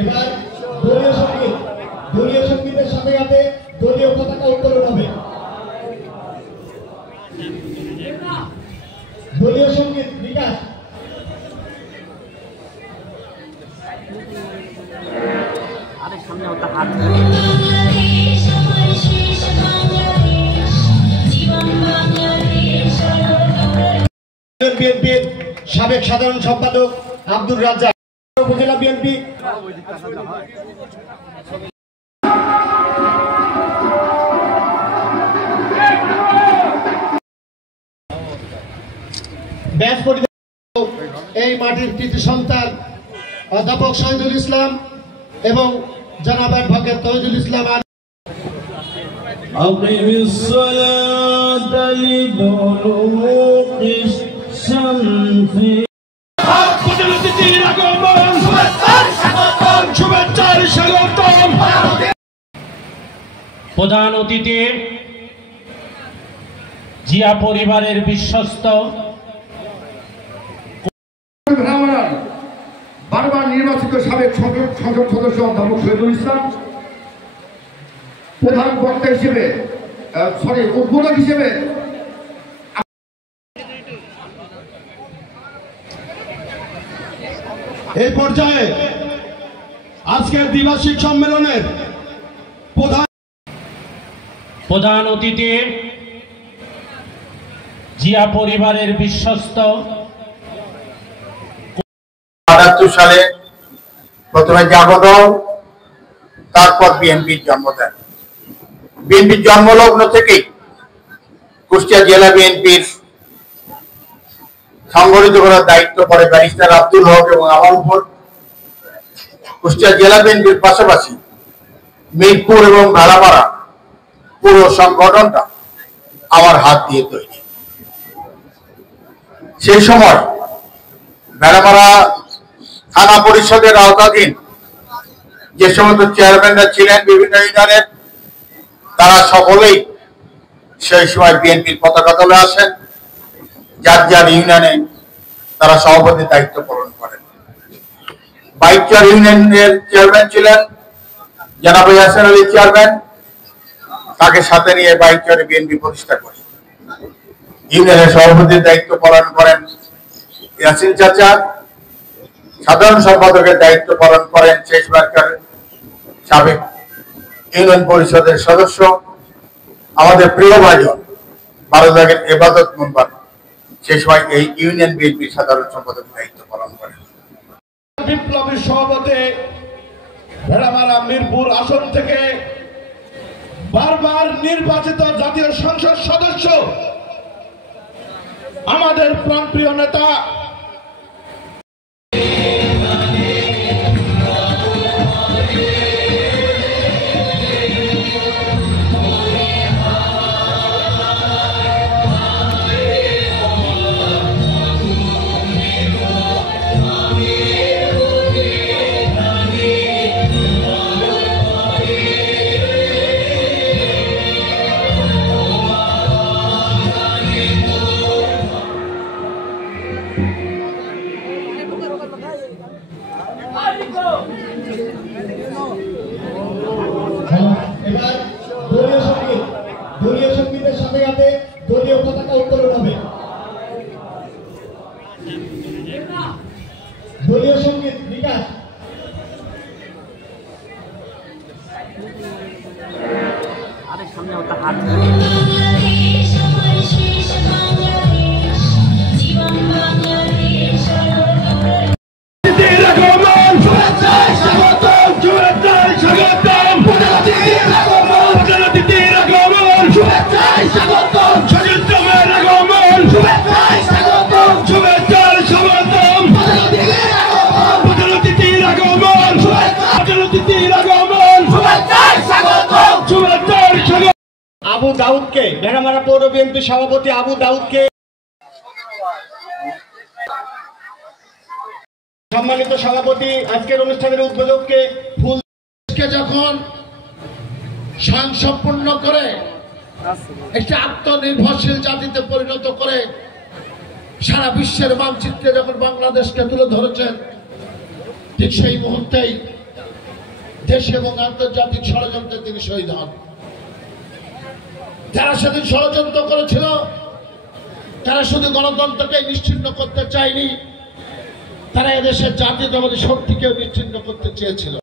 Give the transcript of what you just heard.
এবার দলীয় সঙ্গীতের সাথে সাথে দলীয় পতাকা উত্তোলন হবে। দলীয় সঙ্গীত বিকাশ। বিএনপির সাবেক সাধারণ সম্পাদক আব্দুর রাজ্জাক, উপজেলা বিএনপি। এই মাটির কৃতি সন্তান অধ্যাপক শহীদুল ইসলাম এবং জনাব অ্যাডভোকেট তৌহিদুল ইসলাম। প্রধান অতিথি জিয়া পরিবারের বিশ্বস্ত বারবার নির্বাচিত সাবেক সংসদ সদস্য অধ্যাপক শহীদুল ইসলাম, প্রধান বক্তা হিসেবে উদ্বোধক হিসেবে এই পর্যায়ে আজকের দ্বিবার্ষিক সম্মেলনের প্রধান অতিথি জিয়া পরিবারের বিশ্বস্ত। ৭৮ সালে প্রথমে জাগদল, তারপর বিএনপির জন্ম দেন। বিএনপির জন্মলগ্ন থেকেই কুষ্টিয়া জেলা বিএনপির সংগঠিত করার দায়িত্ব পড়ে ব্যারিস্টার আব্দুল হক এবং আমার উপর। কুষ্টিয়া জেলা বিএনপির পাশাপাশি মিরপুর এবং ভেড়ামারা পুরো সংগঠনটা আমার হাত দিয়ে তৈরি। সেই সময় ভেড়ামারা থানা পরিষদের আওতাধীন যে সমস্ত চেয়ারম্যানরা ছিলেন বিভিন্ন ইউনিয়নের, তারা সকলেই সেই সময় বিএনপির পতাকা তলে আসেন। যার যার ইউনিয়নে তারা সভাপতির দায়িত্ব পালন করেন। বাইকচর ইউনিয়নের চেয়ারম্যান ছিলেন জনাব ইয়াসিন আলী চেয়ারম্যান, তাকে সাথে নিয়ে বাইকচরে বিএনপি প্রতিষ্ঠা করি। ইউনিয়নের সভাপতির দায়িত্ব পালন করেন ইয়াসিন চাচা, সাধারণ সম্পাদকের দায়িত্ব পালন করেন শেষবারকার সাবেক ইউনিয়ন পরিষদের সদস্য আমাদের প্রিয় ভাইজন বারোদাগের এবাদত মুনবার, সে সময় এই ইউনিয়ন বিএনপির সাধারণ সম্পাদকের দায়িত্ব পালন করেন। বিপ্লবী সভাপতি ভেড়ামারা মিরপুর আসন থেকে বারবার নির্বাচিত জাতীয় সংসদ সদস্য আমাদের প্রাণপ্রিয় নেতা এবার দলীয় সঙ্গীতের সাথে সাথে দলীয় পতাকা উত্তোলন হবে। দলীয় সঙ্গীত বিকাশ। সামনে ওটা হাত আবু দাউদকে, ভেড়ামারা পৌর বিএনপি সভাপতি আবু দাউদকে সম্মানিত সভাপতি আজকের অনুষ্ঠানের উদ্বোধককে ফুল যখন স্বয়ংসম্পূর্ণ করে একটি আত্মনির্ভরশীল জাতিতে পরিণত করে সারা বিশ্বের মানচিত্রে যখন বাংলাদেশকে তুলে ধরেছেন, ঠিক সেই মুহূর্তেই দেশ এবং আন্তর্জাতিক ষড়যন্ত্রে তিনি শহীদ হন। যারা সেদিন ষড়যন্ত্র করেছিল, তারা শুধু গণতন্ত্রকে নিশ্চিহ্ন করতে চায়নি, তারা এদেশের জাতীয়তাবাদী শক্তিকেও নিশ্চিহ্ন করতে চেয়েছিল।